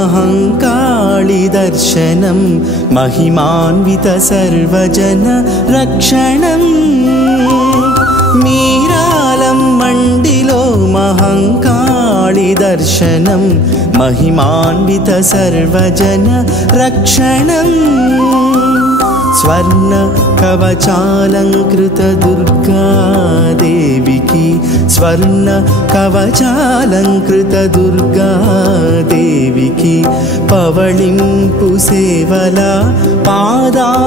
महाकाळि दर्शनं महिमान्वित सर्वजन रक्षणं मीरालं मंडिलो महाकाळि दर्शनं महिमान्वित सर्वजन रक्षणं स्वर्ण कवचालंकृत दुर्गा देविकी स्वर्ण कवचालंकृत दुर्गा देविकी पवळिंपु सेवला पादाभिवंदनं